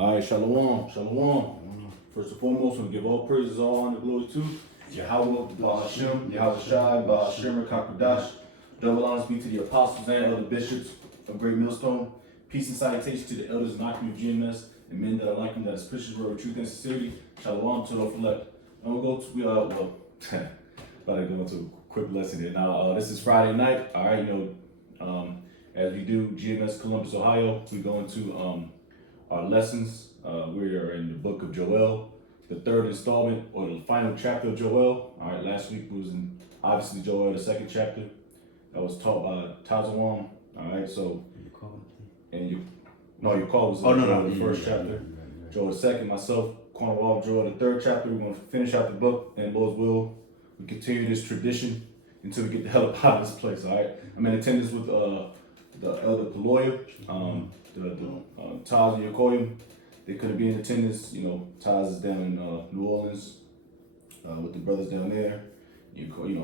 All right, shalom, shalom. First and foremost, we give all praises, all honor, glory to Yahweh, Ba'ashem, Yahweh Shai, Ba'ashem, Kakadash. Double honors be to the apostles and other bishops of Great Millstone. Peace and salutation to the elders and Akim of GMS and men that are like them, that is Christians, word of truth and sincerity. Shalom to the elect. I'm gonna go to about to go into a quick lesson here. Now, this is Friday night. All right, as we do GMS Columbus, Ohio, we go into our lessons. We are in the book of Joel, the third installment or the final chapter of Joel. All right, last week was in obviously Joel, the second chapter that was taught by Tazawam. All right, so your call was the first chapter. Joel the second, myself, Cornwall, Joel the third chapter. We're going to finish out the book, and Lord's will, we continue this tradition until we get the hell up out of this place. All right, I'm in attendance with the elder Kaloya, Taz and Yokoyim. They couldn't be in attendance. You know, Taz is down in New Orleans with the brothers down there.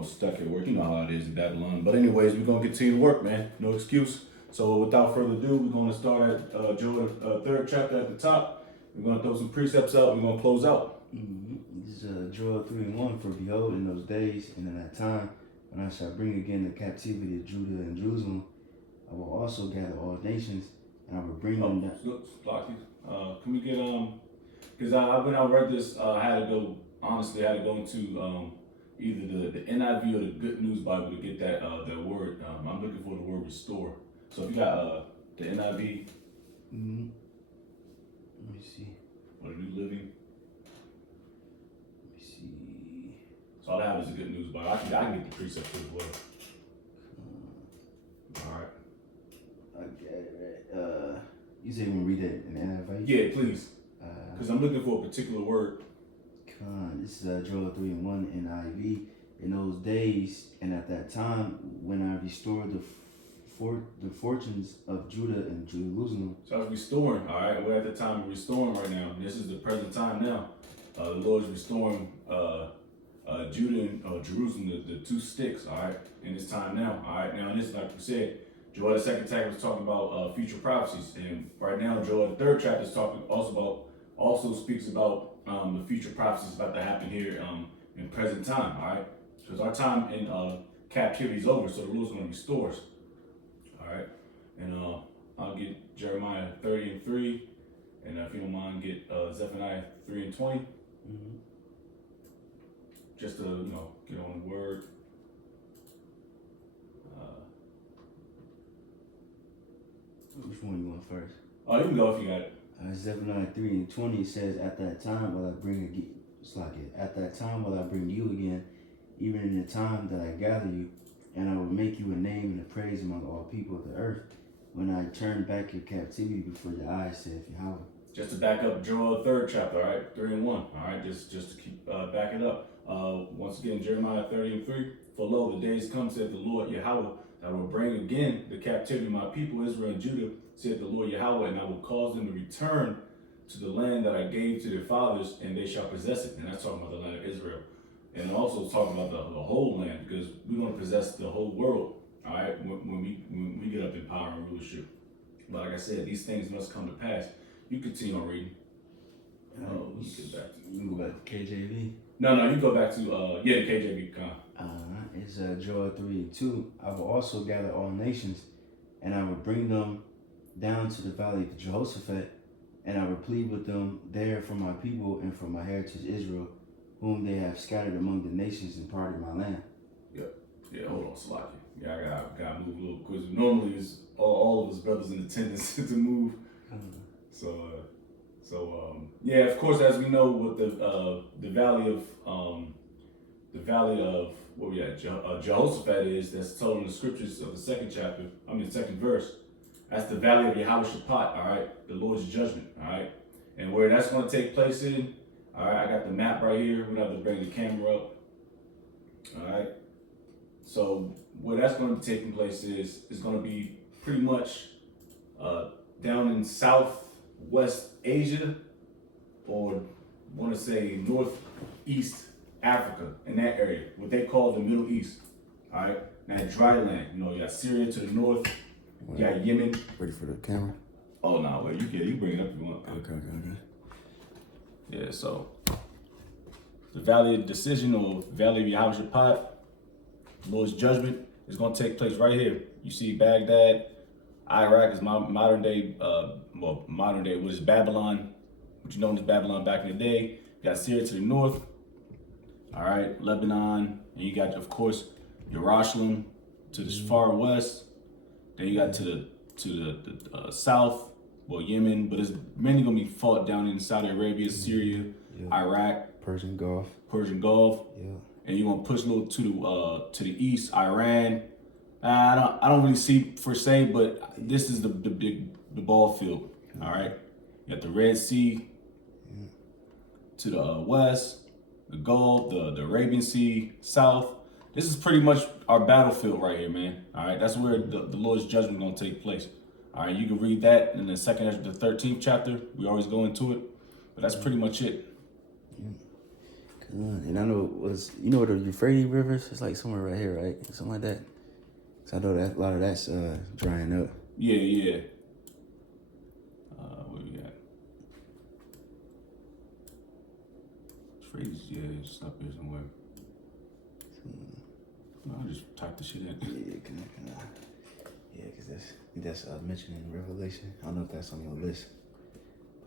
Stuck at work. You know how it is in Babylon. But anyways, we're gonna continue to work, man. No excuse. So without further ado, we're gonna start at Joel third chapter at the top. We're gonna throw some precepts out. We're gonna close out. This is Joel 3:1. For behold, in those days and in that time, when I shall bring again the captivity of Judah and Jerusalem, I will also gather all nations, and I will bring them down. Can we get because when I read this, I had to go into either the NIV or the Good News Bible to get that word. I'm looking for the word restore. So if you got the NIV, Let me see. or the New Living. Let me see. So all I have is the Good News Bible. I can get the precept as well. All right. Okay. You said you want to read that in NIV? Yeah, please. Because I'm looking for a particular word. This is Joel 3:1 NIV. In those days and at that time, when I restored the fortunes of Judah and Jerusalem. So I was restoring. All right, we're at the time of restoring right now. This is the present time now. The Lord's restoring Judah and Jerusalem, the two sticks. All right, in this time now. All right, now and this, like we said, Joel the second chapter was talking about future prophecies, and right now Joel the third chapter is talking also speaks about the future prophecies about to happen here in present time. All right, because our time in captivity is over, so the Lord's going to restore us. All right, and I'll get Jeremiah 30:3, and if you don't mind, get Zephaniah 3:20. Just to get on the word. Which one you want first? Oh, you can go if you got it. Zephaniah 3:20 says, "At that time will I bring again." At that time will I bring you again, even in the time that I gather you, and I will make you a name and a praise among all people of the earth. When I turn back your captivity before your eyes, saith Yahweh. Just to back up Joel third chapter, all right, 3:1. All right, just to keep backing up. Once again, Jeremiah 30:3. For lo, the days come, saith the Lord Yahweh, I will bring again the captivity of my people Israel and Judah, saith the Lord Yahweh, and I will cause them to return to the land that I gave to their fathers, and they shall possess it. And that's talking about the land of Israel. And also talking about the whole land, because we're going to possess the whole world, all right, when we get up in power and rulership. But like I said, these things must come to pass. You continue on reading. You can go back to KJV. No, you go back to the KJV. It's Joel 3:2. I will also gather all nations, and I will bring them down to the valley of Jehoshaphat, and I will plead with them there for my people and for my heritage Israel, whom they have scattered among the nations and parted my land. Yeah, hold on, Salaki. Yeah, I gotta move a little quick. Normally, it's all of us brothers in attendance to move. Yeah, of course, as we know, with the valley of what we at Jehoshaphat is, that's told in the scriptures of the second verse. That's the valley of Yahweh Shaphat, all right, the Lord's judgment, all right, and where that's going to take place in, all right, I got the map right here. We're gonna have to bring the camera up, all right. So where that's going to be taking place is going to be pretty much down in Southwest Asia, or want to say Northeast Africa, in that area, what they call the Middle East. All right, now dry land. You got Syria to the north, you got Yemen. Ready for the camera? Oh no, wait, you bring it up if you want. Okay. Yeah, so the Valley of Decision or Valley of Yehoshaphat, Lord's judgment is gonna take place right here. You see Baghdad, Iraq is modern day, what is Babylon, what you know as Babylon back in the day. You got Syria to the north, all right, Lebanon, and you got, of course, Jerusalem to the far west. Then you got to the south, well, Yemen, but it's mainly gonna be fought down in Saudi Arabia, Syria, Iraq, Persian Gulf. Yeah. and you're gonna push a little to the east, Iran. I don't really see per se, but this is the ball field. All right, you got the Red Sea to the west, the Gulf, the Arabian Sea south. This is pretty much our battlefield right here, man. All right, that's where the Lord's judgment gonna take place. All right, you can read that in the second, the 13th chapter. We always go into it, but that's pretty much it. Good. And I know you know the Euphrates rivers? It's like somewhere right here, right? Something like that. So I know that a lot of that's drying up. Yeah. Where we at? Euphrates, yeah, it's up here somewhere. No, I just typed the shit in. Yeah, can I? Yeah, because that's mentioned in Revelation. I don't know if that's on your list,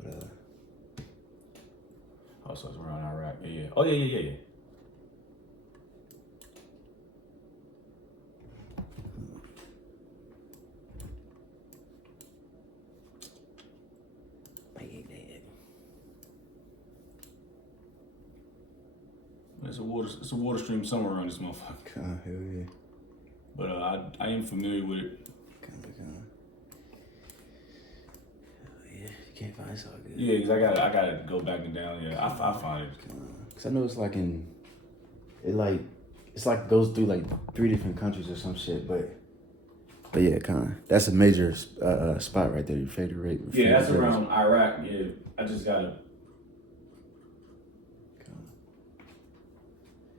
but Oh, so it's around Iraq. Yeah. Oh, yeah. It's a water stream somewhere around this motherfucker. Hell yeah. But I am familiar with it. Yeah, you can't find it's all good. Yeah, because I gotta go back and down. Yeah, I find it. Cause I know it's like it's like goes through like 3 different countries or some shit, but yeah, kind of. That's a major spot right there. Your favorite rate. Yeah, that's around Iraq. Yeah, I just gotta.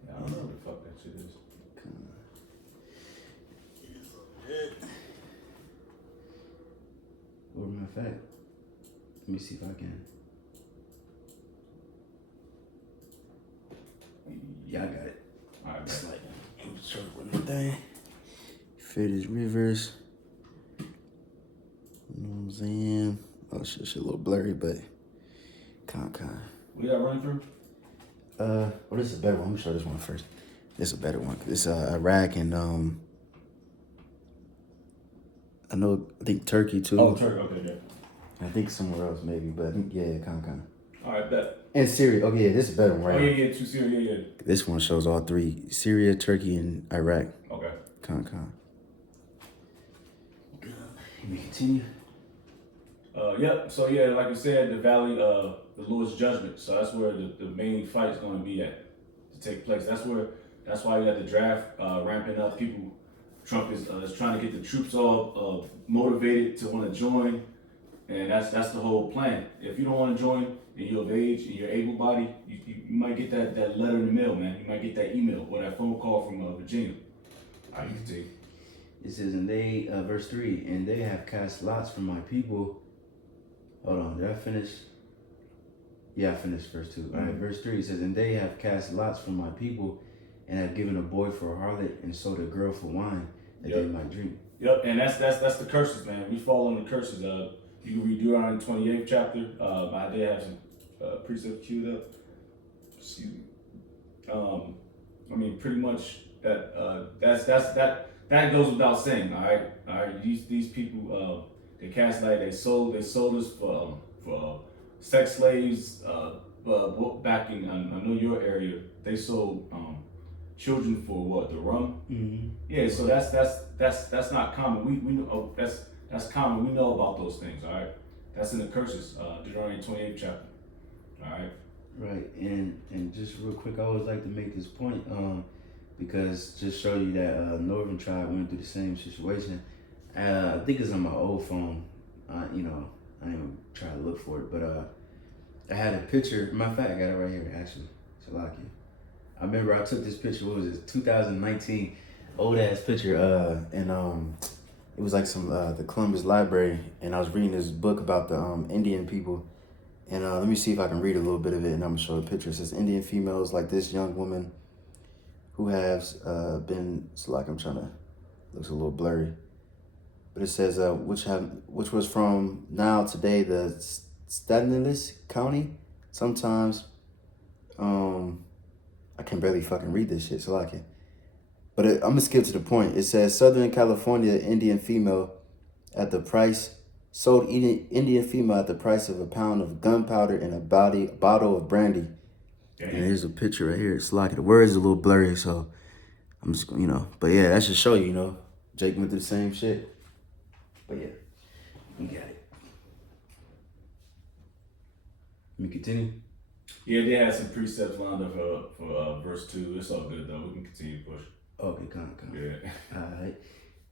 Yeah, I don't know what the fuck that shit is. Or matter of fact, let me see if I can. Yeah, I got it. All right, It's like short with my thing. Euphrates rivers. You know what I'm saying? Oh shit, a little blurry, but kind. What you got running through? Well, this is a better one. Let me show this one first. This is a better one. It's Iraq and I think Turkey too. Oh, Turkey. Okay, yeah. I think somewhere else maybe, but I think yeah, kind. All right, bet. And Syria. Okay, yeah, this is a better one, right? Oh yeah, to Syria, yeah. This one shows all 3: Syria, Turkey, and Iraq. Okay. Kind. Let me continue. Yep. So yeah, like I said, the Valley of the Lord's judgment. So that's where the main fight is going to be at to take place. That's why you got the draft ramping up. Trump is trying to get the troops all motivated to want to join, and that's the whole plan. If you don't want to join and you're of age and you're able-bodied, you might get that letter in the mail, man. You might get that email or that phone call from Virginia. All right, you can take. It says, and they, verse 3, and they have cast lots for my people. Hold on, did I finish? Yeah, I finished verse 2. All right, verse 3 says, and they have cast lots for my people, and have given a boy for a harlot, and sold a girl for wine, that they might drink. Yep, and that's the curses, man. We fall on the curses. You can read Deuteronomy 28th chapter. I did have some precepts queued up. Excuse me. I mean, pretty much that goes without saying. All right. These people they cast light. They sold us for sex slaves. But back in I know your area, they sold children for what, the rum? Mm-hmm. Yeah. So that's not common. We know that's common. We know about those things. All right. That's in the curses. Deuteronomy 28th chapter. All right. Right, and just real quick, I always like to make this point, because just show you that Northern Tribe went through the same situation. I think it's on my old phone. I didn't even try to look for it, but I had a picture. Matter of fact, I got it right here actually. Salaki. I remember I took this picture. What was it? 2019, old ass picture. And it was like some the Columbus Library, and I was reading this book about the Indian people. And let me see if I can read a little bit of it, and I'm gonna show a picture. It says Indian females like this young woman who has been. It's like I'm trying to. Looks a little blurry, but it says which was from now today the Stanilis County. Sometimes I can barely fucking read this shit, so I can. But I'm gonna skip to the point. It says Southern California Indian female at the price sold Indian female at the price of a pound of gunpowder and a bottle of brandy. Damn. And here's a picture right here. It's like the words is a little blurry, so I'm just But yeah, that should show you. Jake went through the same shit. But yeah, we got it. Let me continue. Yeah, they had some precepts lined up for verse 2. It's all good though. We can continue to push. Okay, come. Yeah. Alright.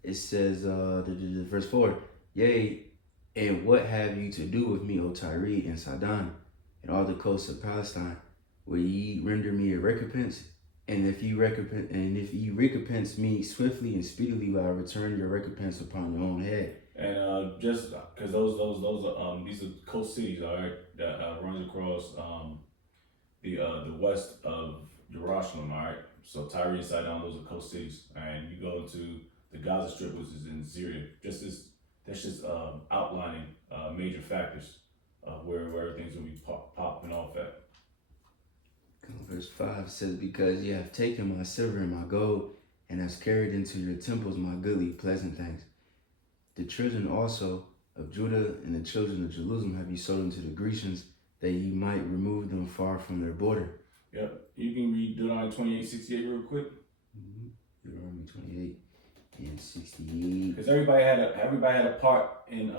It says verse 4. Yea, and what have you to do with me, O Tyre and Sidon, and all the coasts of Palestine? Will ye render me a recompense? And if you recompense me swiftly and speedily, will I return your recompense upon your own head. And just because those are these are coast cities, all right, that runs across the west of Jerusalem, all right. So Tyre and Sidon, those are coast cities, and you go into the Gaza Strip, which is in Syria. That's just outlining major factors of where everything's gonna be popping off at. Verse 5 says, because you have taken my silver and my gold, and has carried into your temples my goodly pleasant things. The children also of Judah and the children of Jerusalem have you sold unto the Grecians, that ye might remove them far from their border. Yep. You can read Deuteronomy 28:68 real quick. Deuteronomy 28 and 68. Because everybody had a part in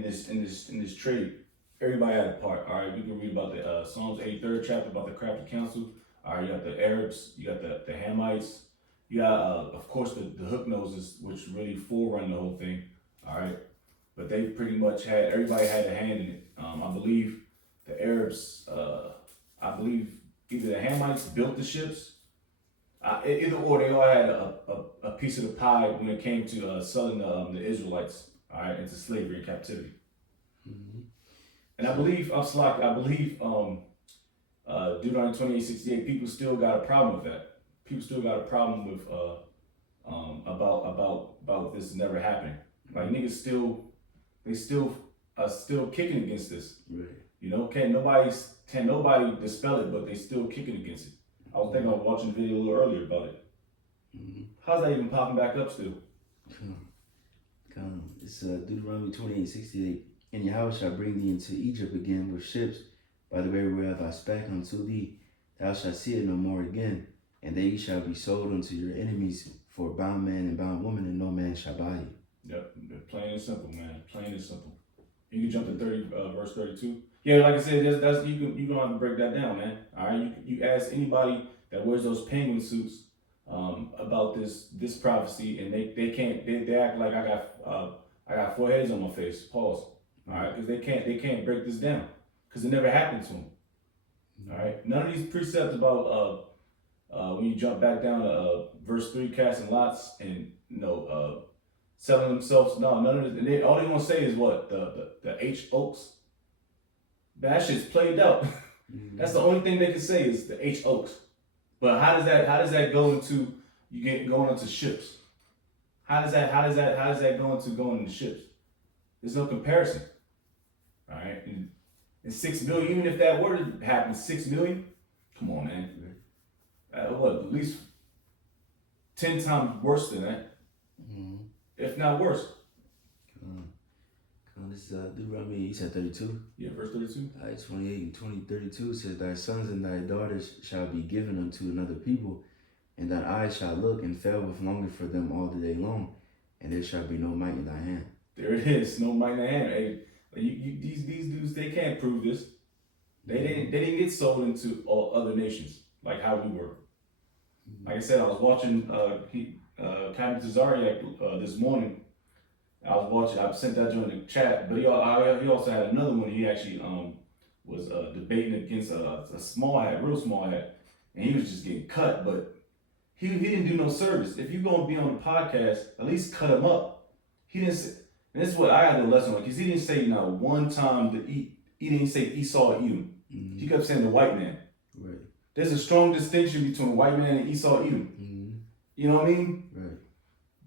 this trade. Everybody had a part. All right, we can read about the Psalms 83rd chapter about the crafty council. All right, you got the Arabs, you got the Hamites, you got of course the hook noses, which really forerun the whole thing. All right, but they pretty much everybody had a hand in it. I believe the Arabs, I believe either the Hamites built the ships, either or they all had a piece of the pie when it came to selling the Israelites, all right, into slavery and captivity. Mm-hmm. And I believe Deuteronomy 28:68. People still got a problem with that. People still got a problem with about this never happening. Like niggas still kicking against this. Right. Can't nobody dispel it, but they still kicking against it. I was thinking of watching a video a little earlier about it. Mm-hmm. How's that even popping back up still? It's Deuteronomy 28:68. And Yahweh shall bring thee into Egypt again with ships, by the way whereof I spake unto thee. Thou shalt see it no more again, and they shall be sold unto your enemies for bound man and bound woman, and no man shall buy you. Yep, plain and simple, man. Plain and simple. You can jump to verse 32. Yeah, like I said, that's you gonna have to break that down, man. All right, you ask anybody that wears those penguin suits about this prophecy, and they act like I got 4 heads on my face. Pause. All right, because they can't break this down because it never happened to them. All right, none of these precepts about when you jump back down to verse 3, casting lots and selling themselves. No, none of this. And all they gonna say is what the H Oaks. That shit's played out. Mm-hmm. That's the only thing they can say is the H Oaks. But how does that go into going into ships? How does that go into going into ships? There's no comparison. All right, and 6 million, even if that were to happen, 6 million, come on, man. At least 10 times worse than that, if not worse. This is Deuteronomy, you said 32? Yeah, verse 32. 28 and 32 says, thy sons and thy daughters shall be given unto another people, and thine eyes shall look and fail with longing for them all the day long, and there shall be no might in thy hand. There it is, no might in thy hand. Hey, these dudes, they can't prove this. They didn't get sold into all other nations like how we were. Like I said, I was watching Captain Tazariak this morning. I sent that during the chat, but he also had another one. He actually was debating against a small hat, real small hat, and he was just getting cut. But He didn't do no service. If you're gonna be on the podcast, at least cut him up. He didn't say, and this is what I had to lesson on, because he didn't say one time to eat. He didn't say Esau Edom. Mm-hmm. He kept saying the white man. Right. There's a strong distinction between white man and Esau Edom. Mm-hmm. You know what I mean? Right.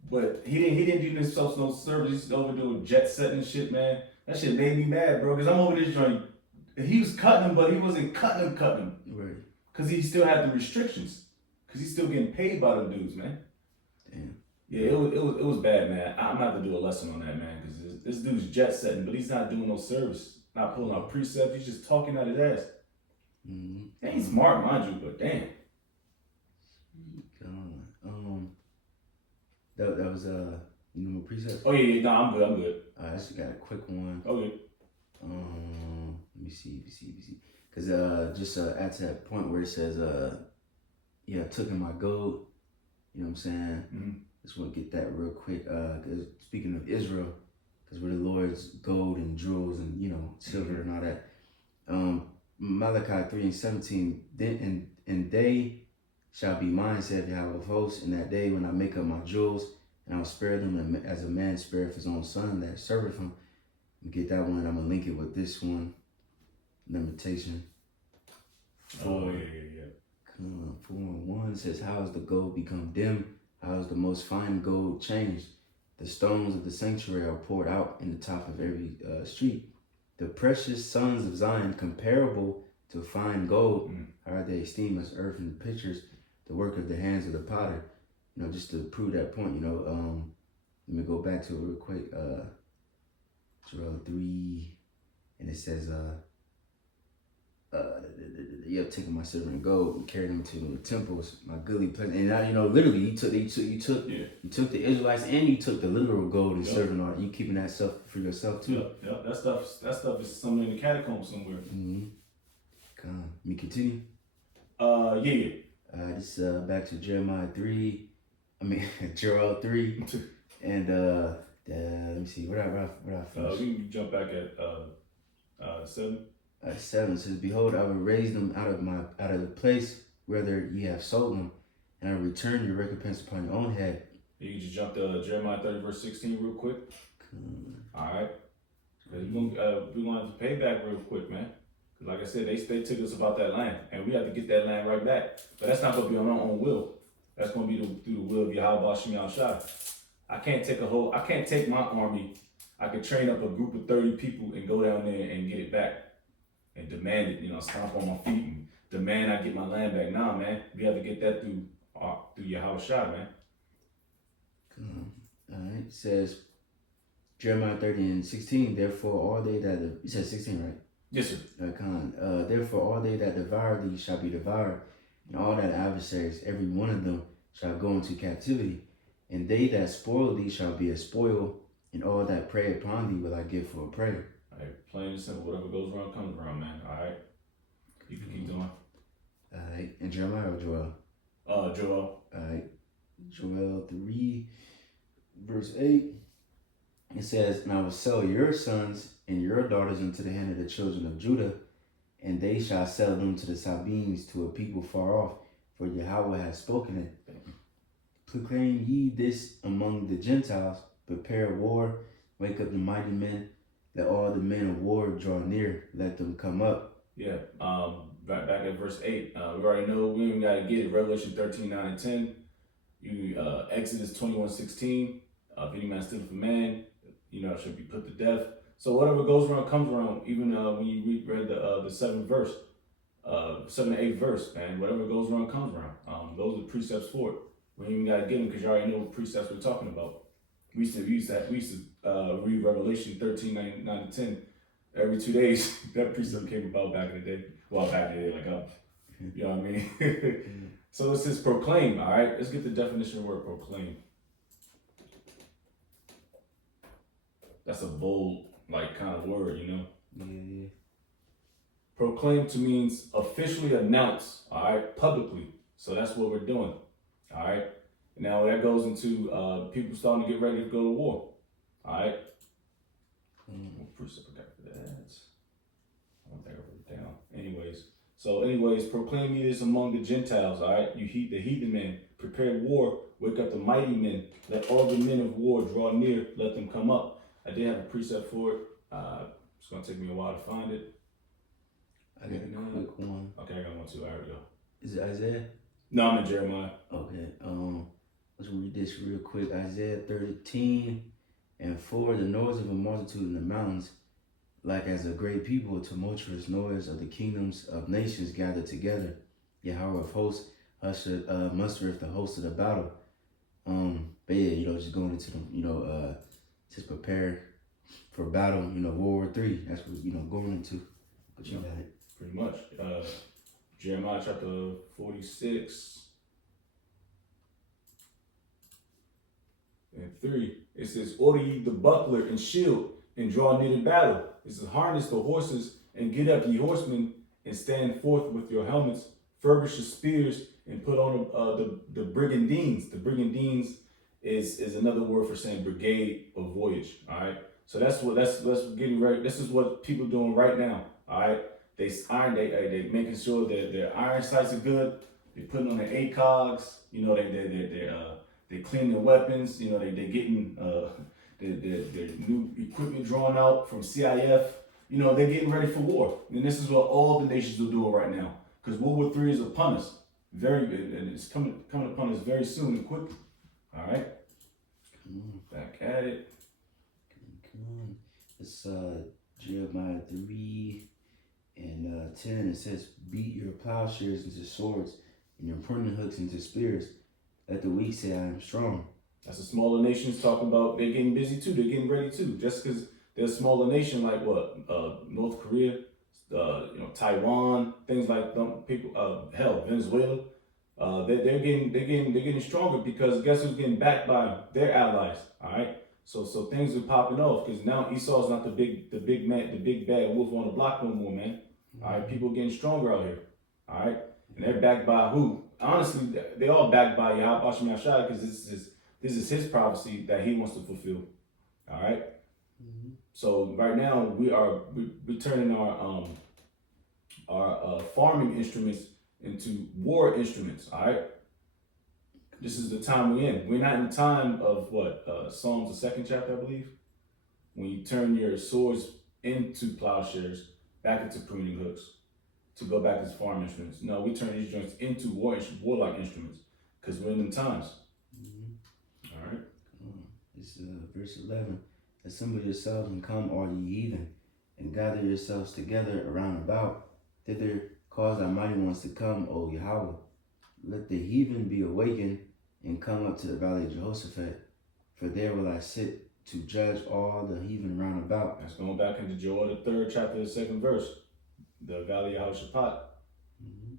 But he didn't do himself no service. He's overdoing jet setting shit, man. That shit made me mad, bro. Cause I'm over this joint. He was cutting him, but he wasn't cutting him. Right. Cause he still had the restrictions. Cause he's still getting paid by the dudes, man. Damn. Yeah, it was bad, man. I'm gonna have to do a lesson on that, man. Cause this dude's jet setting, but he's not doing no service. Not pulling out precepts. He's just talking out his ass. Mm-hmm. He ain't smart, mind you, but damn. That was you know, precepts. Oh yeah, no, I'm good. I actually got a quick one. Okay. Let me see. Cause just at that point where it says took in my gold. You know what I'm saying? Mm-hmm. Just want to get that real quick. Cause speaking of Israel, cause we're the Lord's gold and jewels and silver and all that. Malachi 3:17. And they shall be mine, saith Yahweh of hosts, in that day when I make up my jewels, and I'll spare them as a man spareth his own son that serveth him. Get that one. I'm gonna link it with this one. Limitation. 4 and 1 says, how has the gold become dim? How has the most fine gold changed? The stones of the sanctuary are poured out in the top of every street. The precious sons of Zion, comparable to fine gold, how are they esteemed as earth in the pictures, the work of the hands of the potter. Just to prove that point, let me go back to it real quick. Joel 3, and it says, taking my silver and gold and carried them to the temples, my goodly place. And now, literally, you took the Israelites and you took the literal gold and serving art. You keeping that stuff for yourself too. Yeah. That stuff is somewhere in the catacombs somewhere. Mm-hmm. Come on, me continue. Yeah. This back to Jeremiah 3. Joel 3, and let me see. What I finish? We can jump back at 7. 7 says, behold, I will raise them out of the place whither ye have sold them, and I will return your recompense upon your own head. You can just jump to Jeremiah 30 verse 16 real quick. All right. We're gonna have to pay back real quick, man. Because like I said, they took us about that land, and we have to get that land right back. But that's not gonna be on our own will. That's gonna be through the will of Yahweh Shem Yahushua. I can't take my army. I could train up a group of 30 people and go down there and get it back. And demand it, stomp on my feet and demand I get my land back. Nah, man, we have to get that through Yahweh Shai, man. All right, it says Jeremiah 30:16. Therefore, all they that you said 16, right? Yes, sir. Therefore, all they that devour thee shall be devoured, and all that adversaries, every one of them, shall go into captivity, and they that spoil thee shall be a spoil, and all that prey upon thee will I give for a prey. All right, plain and simple. Whatever goes around comes around, man. All right, you can keep doing. All right, and Jeremiah or Joel? Joel. All right, Joel 3, verse 8. It says, and I will sell your sons and your daughters into the hand of the children of Judah, and they shall sell them to the Sabines, to a people far off, for Yahweh has spoken it. Proclaim ye this among the Gentiles, prepare war, wake up the mighty men. Let all the men of war draw near. Let them come up. Yeah. Back at verse 8. We already know we even gotta get it. Revelation 13:9 and 10. Exodus 21:16. If any man stealeth a man, should be put to death. So whatever goes around comes around. Even when you read the 7th verse, 7 and 8th verse, man. Whatever goes around comes around. Those are precepts for it. We ain't even gotta get them because you already know what precepts we're talking about. We used to read Revelation 13:9 and 10 every 2 days. That precept came about back in the day. Well, back in the day, you know what I mean? So it says proclaim, all right? Let's get the definition of the word proclaim. That's a bold, kind of word, Yeah. Proclaim to means officially announce, all right, publicly. So that's what we're doing, all right? Now that goes into people starting to get ready to go to war. All right. What precept I got for that? I don't think I wrote it down. Anyways, proclaim ye this among the Gentiles. All right. The heathen man. prepared war. Wake up the mighty men. Let all the men of war draw near. Let them come up. I did have a precept for it. It's gonna take me a while to find it. I got a quick one. Okay, I got one too. I already go. Is it Isaiah? No, I'm in Jeremiah. Okay. Let's read this real quick. Isaiah 13:4. The noise of a multitude in the mountains, like as a great people, a tumultuous noise of the kingdoms of nations gathered together. Yahweh of hosts mustereth the host of the battle. But yeah, just going into the, just prepare for battle. World War III. That's what going into. But you got it. Pretty much. Jeremiah chapter 46 and 3. It says, "Order ye the buckler and shield, and draw near to battle." It says, "Harness the horses, and get up, ye horsemen, and stand forth with your helmets. Furbish your spears, and put on the brigandines." The brigandines is another word for saying brigade or voyage. All right. So that's getting ready. This is what people doing right now. All right. They making sure that their iron sights are good. They putting on their ACOGs. They clean their weapons. They getting their new equipment drawn out from CIF. They're getting ready for war. And this is what all the nations are doing right now. Because World War III is upon us. And it's coming upon us very soon and quickly. All right. Back at it. Come on. It's Jeremiah 3:10. It says, "Beat your plowshares into swords and your pruning hooks into spears. Let the weak say, I am strong." That's the smaller nations talking about. They're getting busy too. They're getting ready too. Just because they're a smaller nation like what? North Korea, Taiwan, things like them. People, Venezuela. They're getting stronger because guess who's getting backed by their allies. All right. So things are popping off because now Esau's not the big bad wolf on the block no more, man. All right. People getting stronger out here. All right. And they're backed by who? Honestly, they all backed by Yahweh Hashem Yahshai because this is his prophecy that he wants to fulfill. All right. Mm-hmm. So right now we're turning our farming instruments into war instruments. All right. This is the time we're in. We're not in the time of what Psalms the 2nd chapter, I believe, when you turn your swords into plowshares, back into pruning hooks, to go back as farm instruments. No, we turn these joints into warlike instruments because we're in them times. Mm-hmm. All right. It's verse 11. "Assemble yourselves and come, all ye heathen, and gather yourselves together around about. Thither cause thy mighty ones to come, O Yahweh. Let the heathen be awakened and come up to the valley of Jehoshaphat, for there will I sit to judge all the heathen round about." That's going back into Joel the 3rd chapter, the 2nd verse. The valley of Jehoshaphat. Mm-hmm.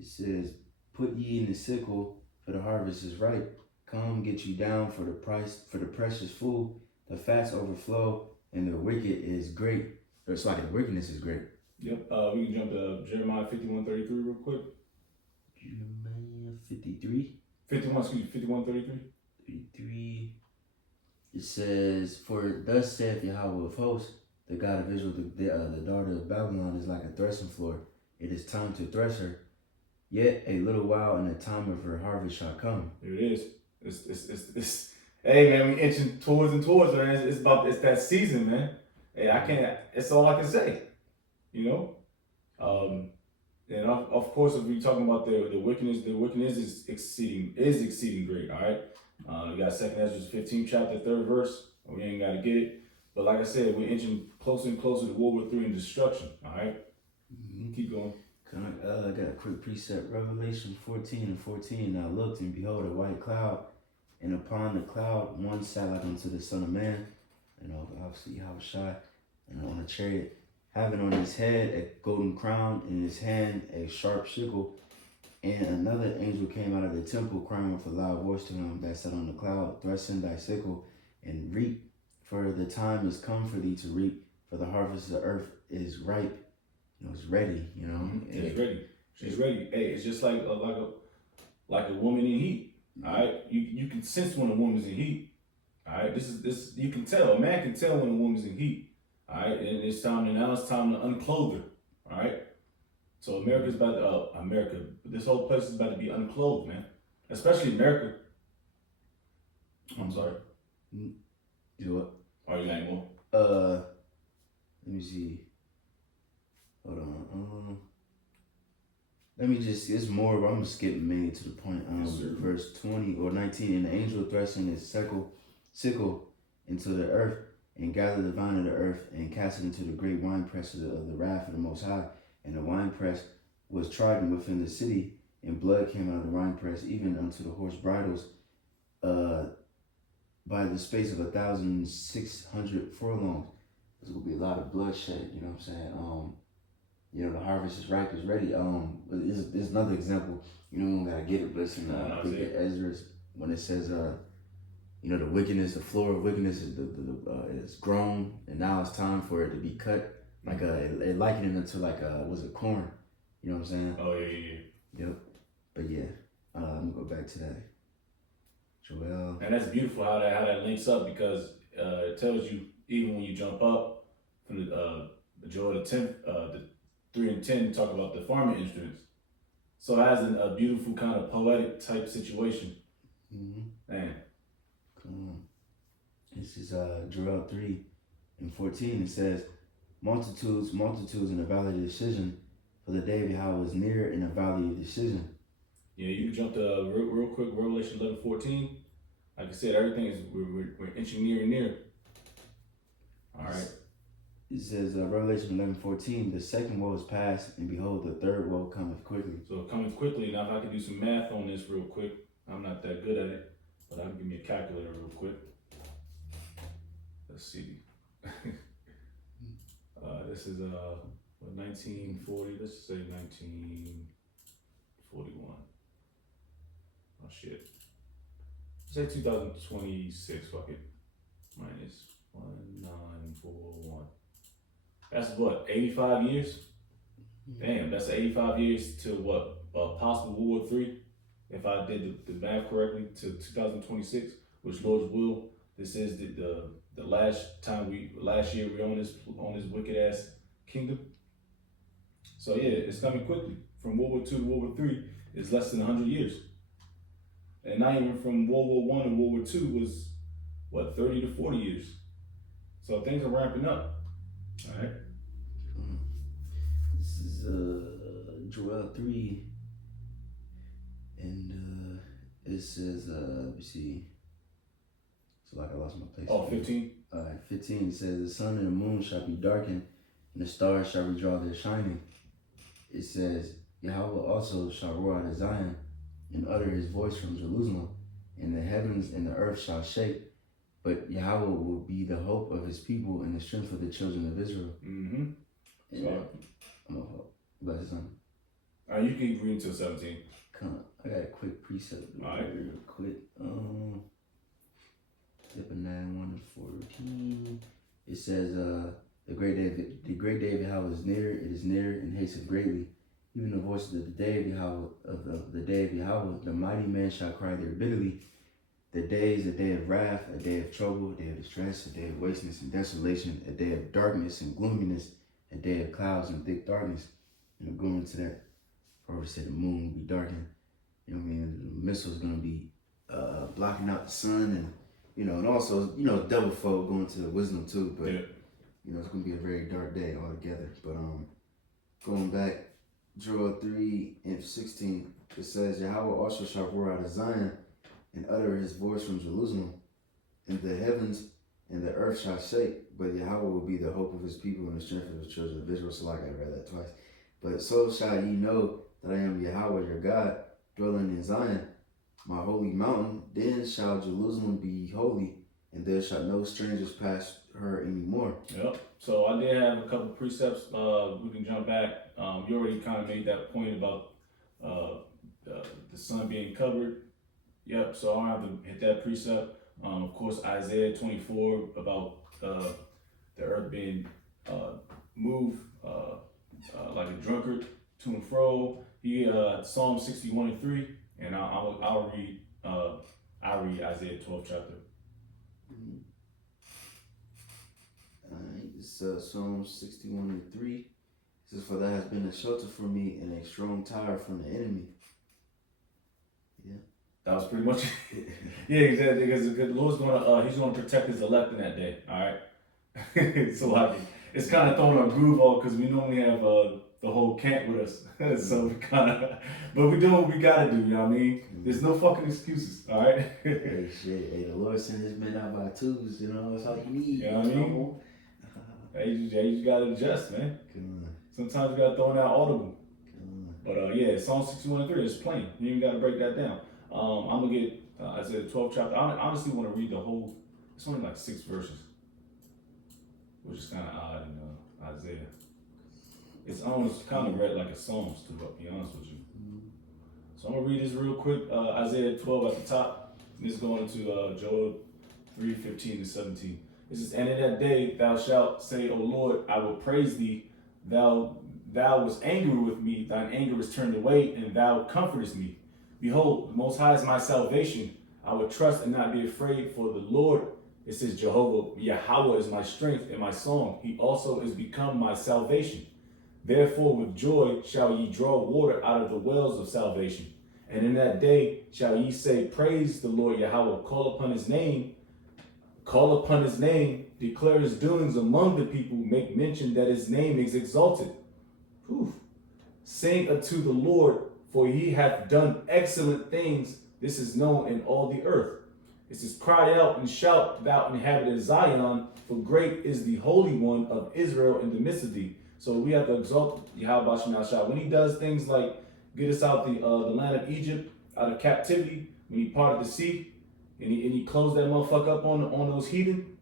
It says, "Put ye in the sickle, for the harvest is ripe. Come, get you down for the precious food. The fats overflow, and the wicked is great." It's like the wickedness is great. Yep. We can jump to Jeremiah 51:33 real quick. Jeremiah 53. 51:33. 33. It says, "For thus saith Yahweh of hosts, the God of Israel, the daughter of Babylon is like a threshing floor. It is time to thresh her. Yet a little while, and the time of her harvest shall come." Here it is. It's hey man, we inching towards, man. It's that season, man. Hey, it's all I can say. And of course, if we're talking about the wickedness is exceeding great. All right. We got 2nd Ezra 15th chapter 3rd verse. We ain't got to get it, but like I said, we're inching closer and closer to World War III and destruction. All right. Mm-hmm. Keep going. I got a quick precept. Revelation 14:14. "I looked, and behold, a white cloud, and upon the cloud one sat like unto the Son of Man, obviously Yahushua, and on a chariot, having on his head a golden crown, in his hand a sharp sickle. And another angel came out of the temple, crying with a loud voice to him that sat on the cloud, Thrust in thy sickle, and reap, for the time is come for thee to reap, for the harvest of the earth is ripe." It's ready. It's ready. She's ready. Hey, it's just like a woman in heat. All right. You can sense when a woman's in heat. All right. This you can tell. A man can tell when a woman's in heat. All right. And it's time to unclothe her. All right. So this whole place is about to be unclothed, man. especially America. I'm sorry. You know what? Are you got more? Let me see. Hold on. Let me just, it's more, but I'm gonna skip mainly to the point. Yes, sir. Verse 20 or 19, and the angel thrusting his sickle into the earth and gathered the vine of the earth and cast it into the great winepress of the wrath of the Most High. And the winepress was trodden within the city, and blood came out of the winepress, even unto the horse bridles, by the space of 1,600 furlongs. There's gonna be a lot of bloodshed, you know what I'm saying? The harvest is ripe, is ready. But there's another example, you don't gotta get it, but it's in I think Ezra's when it says the wickedness, the floor of wickedness is it's grown, and now it's time for it to be cut. Like it likened it to was it corn? You know what I'm saying? Oh yeah. Yep. But yeah, I'm gonna go back to that. Joel. And that's beautiful how that links up, because it tells you even when you jump up from the Joel the 10th, the 3 and 10 talk about the farming instruments. So it has a beautiful kind of poetic type situation. Mm-hmm. Man. Come on. This is Joel 3 and 14. It says, multitudes in the valley of decision, for the day of Yahweh is near in the valley of decision. Yeah, you can jump to real quick, Revelation 11:14. Like I said, everything is, we're inching near and near. All right. It says Revelation 11:14, the second woe is past, and behold, the third woe cometh quickly. So it comes quickly. Now, if I can do some math on this real quick, I'm not that good at it, but I can give me a calculator real quick. Let's see. This is 1940. Let's say 1941. Oh shit. Say 2026. Fuck it. Minus 1941. That's what, 85 years? Damn, that's 85 years to what? Possible World War III. If I did the math correctly, to 2026, which Lord's will. This is the last year we're on this wicked ass kingdom. So yeah, it's coming quickly. From World War II to World War III is less than 100 years. And not even from World War I and World War II was what, 30 to 40 years. So things are ramping up. All right. This is Joel 3, and it says, let me see. So I lost my place. Oh, 15? 15 says, the sun and the moon shall be darkened, and the stars shall withdraw their shining. It says, Yahweh also shall roar out of Zion, and utter his voice from Jerusalem, and the heavens and the earth shall shake. But Yahweh will be the hope of his people and the strength of the children of Israel. Mm-hmm. And I'm going to bless his son. You can read until 17. I got a quick precept. All right. Real quick. Zephaniah 1:14. It says, the great day of Yahweh is near. It is near and hasteth greatly. Even the voice of the day of Yahweh, of the day of Yahweh, the mighty man shall cry there bitterly. The day is a day of wrath, a day of trouble, a day of distress, a day of wasteness and desolation, a day of darkness and gloominess, a day of clouds and thick darkness. And I'm going into that. Proverbs said the moon will be darkened. You know what I mean? The missile is going to be blocking out the sun, and also, double fold going to the wisdom too. But, it's going to be a very dark day altogether. But going back, Joel 3 and 16, it says, Yahweh also shall roar out of Zion, and utter his voice from Jerusalem, and the heavens and the earth shall shake, but Yahweh will be the hope of his people and the strength of the children of Israel. So I read that twice. But so shall ye know that I am Yahweh your God, dwelling in Zion, my holy mountain. Then shall Jerusalem be holy, and there shall no strangers pass her anymore. Yep. So I did have a couple precepts. We can jump back. You already kind of made that point about the sun being covered. Yep, so I don't have to hit that precept. Of course, Isaiah 24 about the earth being moved like a drunkard to and fro. Psalm 61 and 3, and I'll read Isaiah 12 chapter. It's Psalm 61 and 3. It says, for that has been a shelter for me and a strong tower from the enemy. Yeah. That was pretty much yeah, exactly. Because the Lord's gonna he's gonna protect his elect in that day. All right. So like it's kind of throwing our groove off because we normally have the whole camp with us. So we kind of, but we doing what we gotta do. You know what I mean? There's no fucking excuses. All right. Hey, shit. Hey, the Lord sent his men out by twos. You know, that's all you need. You know what I mean? Hey, you just gotta adjust, man. Come on. Sometimes you gotta throw in that audible. Come on. But yeah, Psalm 61:3 is plain. You even gotta break that down. I'm gonna get Isaiah 12 chapter. I honestly want to read the whole. It's only like 6 verses, which is kind of odd in Isaiah. It's almost kind of read like a Psalms to be honest with you. So I'm gonna read this real quick. Isaiah 12 at the top. And this going into Joel 3:15-17. It says, "And in that day thou shalt say, O Lord, I will praise thee. Thou wast angry with me, thine anger was turned away, and thou comfortest me. Behold, the Most High is my salvation. I will trust and not be afraid, for the Lord," it says Jehovah, Yahweh is my strength and my song. He also is become my salvation. Therefore with joy shall ye draw water out of the wells of salvation. And in that day shall ye say, Praise the Lord Yahweh, call upon his name, declare his doings among the people, make mention that his name is exalted. Whew. Sing unto the Lord, for he hath done excellent things. This is known in all the earth. It says, Cry out and shout, thou inhabited Zion, for great is the Holy One of Israel in the midst of thee. So we have to exalt Yahweh Shem Shah. When he does things like get us out the land of Egypt, out of captivity, when he parted the sea, and he closed that motherfucker up on those heathen,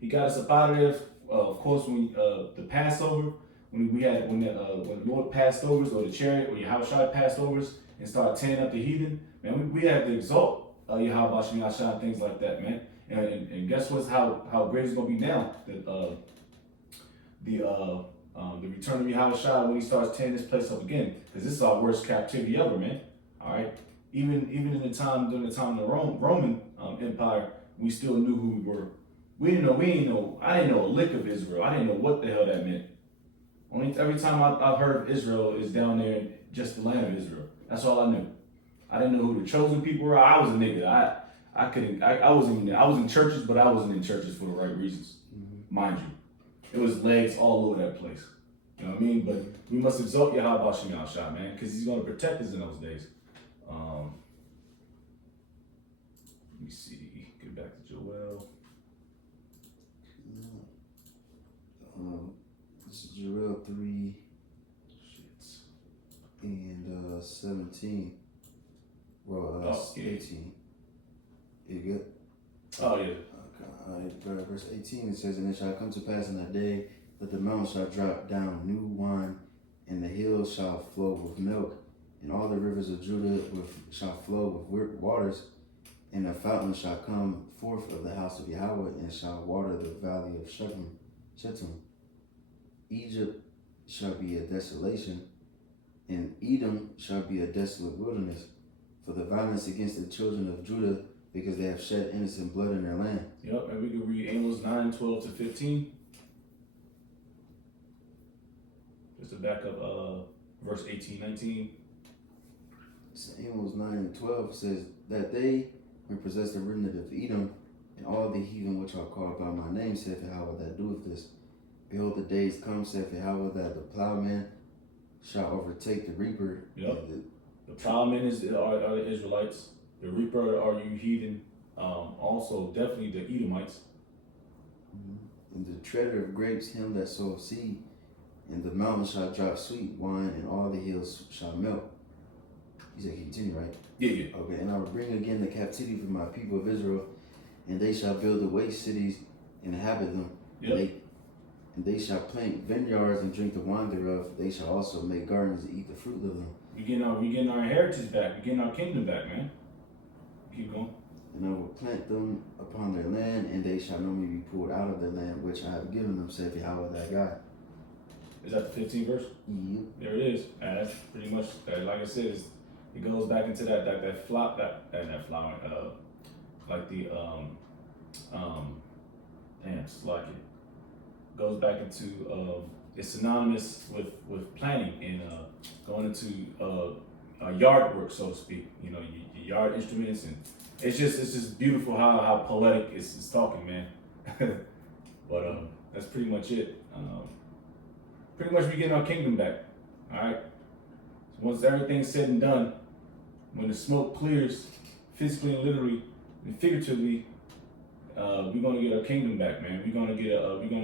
he got us up out of there. Of course, when the Passover, when the Lord passed over us, or the chariot, or Yahweh Shai passed over us and started tearing up the heathen, man, we have to exalt Yahweh Shem Shah and things like that, man. And guess what's how great it's gonna be now that the return of Yahweh Shai when he starts tearing this place up again, because this is our worst captivity ever, man. All right, even in the time during the time of the Roman Empire, we still knew who we were. I didn't know a lick of Israel. I didn't know what the hell that meant. Every time I've heard of Israel is down there in just the land of Israel. That's all I knew. I didn't know who the chosen people were. I was a nigga. I was in churches, but I wasn't in churches for the right reasons, mind you. It was legs all over that place. You know what I mean? But we must exalt Yahweh Shem Shah, man, because he's going to protect us in those days. Let me see. Get back to Joel. This is Joel 3 and 17. Well, 18. You good? Oh, yeah. Okay. All right. Verse 18, it says, And it shall come to pass in that day that the mountains shall drop down new wine, and the hills shall flow with milk, and all the rivers of Judah shall flow with waters, and a fountain shall come forth of the house of Yahweh, and shall water the valley of Shittim. Egypt shall be a desolation, and Edom shall be a desolate wilderness, for the violence against the children of Judah, because they have shed innocent blood in their land. Yep, and we can read Amos 9:12-15. Just to back up verse 18-19. Amos 9 and 12 says, That they may possess the remnant of Edom, and all the heathen which are called by my name, saith Yahweh that doeth this. Behold, the days come, saith Yahweh, that the plowman shall overtake the reaper. Yep. The plowmen are the Israelites. The reaper are you heathen. Also, definitely the Edomites. And the treader of grapes, him that soweth seed. And the mountains shall drop sweet wine, and all the hills shall melt. You said continue, right? Yeah. Okay, and I will bring again the captivity for my people of Israel, and they shall build the waste cities and inhabit them. Yep. And they shall plant vineyards and drink the wine thereof. They shall also make gardens and eat the fruit of them. We getting our heritage back. We getting our kingdom back, man. Keep going. And I will plant them upon their land, and they shall no more be pulled out of their land, which I have given them, saith Yahweh thy God. Is that the 15th verse? Yep. There it is. And that's pretty much like I said. It goes back into that flop that flower. Like the it's like it goes back into it's synonymous with planting and going into yard work, so to speak. You know, your yard instruments, and it's just beautiful how poetic it's talking, man. But that's pretty much it. Pretty much we getting our kingdom back. All right. So once everything's said and done, when the smoke clears, physically and literally and figuratively, we're gonna get our kingdom back, man. We're gonna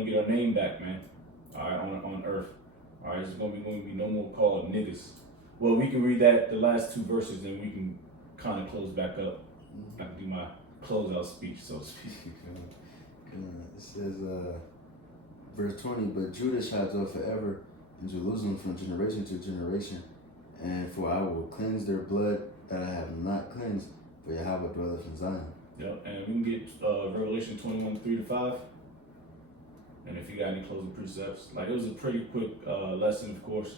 get our name back, man. All right, on earth. All right, it's going to be no more called niggas. Well, we can read the last two verses, and we can kind of close back up. I can do my closeout speech, so to speak. It says, verse 20, but Judah shall dwell forever in Jerusalem from generation to generation, and for I will cleanse their blood that I have not cleansed, for Yahweh dwelleth in Zion. Yep, and we can get Revelation 21, 3-5. And if you got any closing precepts, like it was a pretty quick lesson, of course.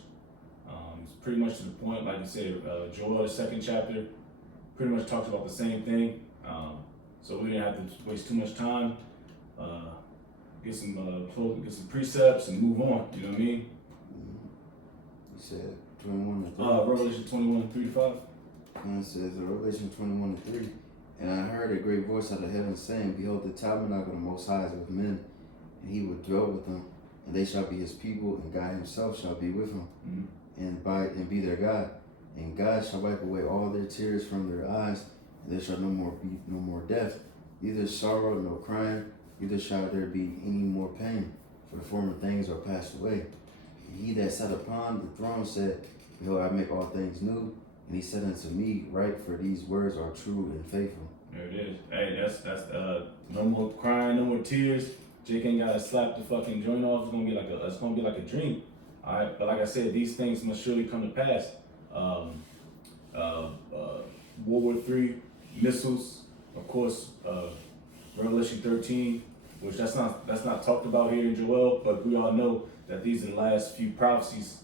It's pretty much to the point, like you said, Joel, the second chapter, pretty much talks about the same thing. So we didn't have to waste too much time. Get some precepts and move on. You know what I mean? You said 21 and 3. Revelation 21, 3-5. And it says, Revelation 21 and 3. And I heard a great voice out of heaven saying, behold, the tabernacle of the Most High is with men, and he will dwell with them, and they shall be his people, and God himself shall be with him, and be their God. And God shall wipe away all their tears from their eyes, and there shall be no more death, neither sorrow nor crying, neither shall there be any more pain, for the former things are passed away. And he that sat upon the throne said, behold, I make all things new. And he said unto me, write, for these words are true and faithful. There it is. Hey, that's no more crying, no more tears. Jake ain't gotta slap the fucking joint off. It's gonna be like a dream. All right, but like I said, these things must surely come to pass. World War III missiles, of course. Revelation 13, which that's not talked about here in Joel, but we all know that these are the last few prophecies.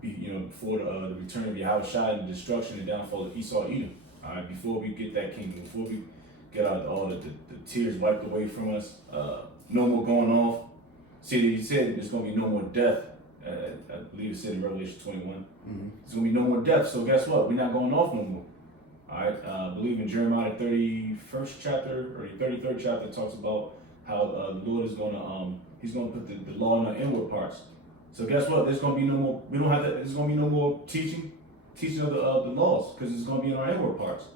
Before the return of Yahushua and the destruction and downfall of Esau, Edom. All right, before we get that kingdom, before we get out all the tears wiped away from us, no more going off. See, he said there's going to be no more death. I believe it said in Revelation 21. There's going to be no more death. So guess what? We're not going off no more. All right. I believe in Jeremiah 31st chapter or 33rd chapter talks about how the Lord is going to he's going to put the law in our inward parts. So guess what? There's going to be no more. We don't have that. There's going to be no more teaching of the laws, because it's going to be in our inward parts.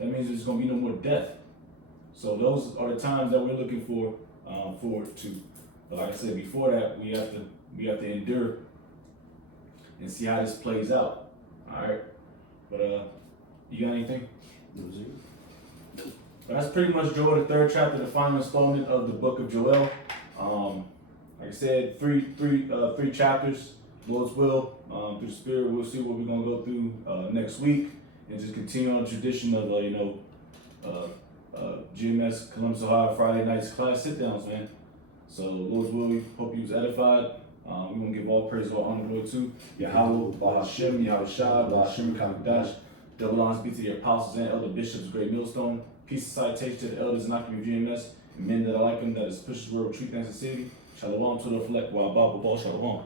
That means there's going to be no more death. So those are the times that we're looking forward to. But like I said before that, we have to endure and see how this plays out. All right. But you got anything? But that's pretty much Joel, the third chapter, the final installment of the book of Joel. Like I said, three chapters. Lord's will, through the Spirit, we'll see what we're gonna go through next week, and just continue on the tradition of GMS Columbus, Ohio Friday nights class sit downs, man. So Lord's will, we hope you was edified. We're gonna give all praise, all honor, glory to Yahweh, Bahashem, Yahushua, Bahashem, Kakadash. Double honors be to the apostles and elder bishops, great millstone. Peace and citation to the elders and Occupy GMS, and men that are like them, that is pushes word retreat, thanks to the city. Shalom to the fleck, wa ba ba shalom.